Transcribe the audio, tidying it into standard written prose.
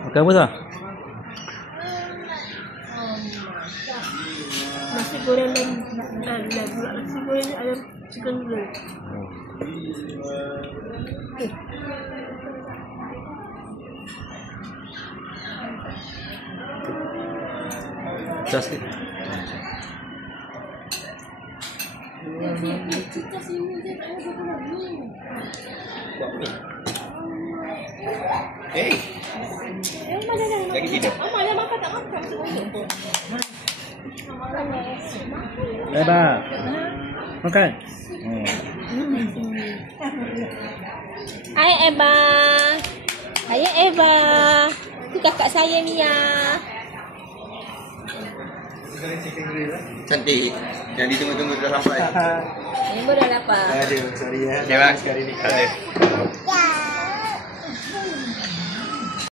Makan apa tak? Nasi goreng dan nasi goreng ayam chicken grill. Just Hey, lagi tidur. Dia makan tak makan. Eba. Makan. Hai Eba. Hai Eba. Tu kakak saya Mia. Cantik. Yang ditunggu-tunggu sudah sampai. Ini baru dah lapar. Aduh, sorry ya. Sekali ni.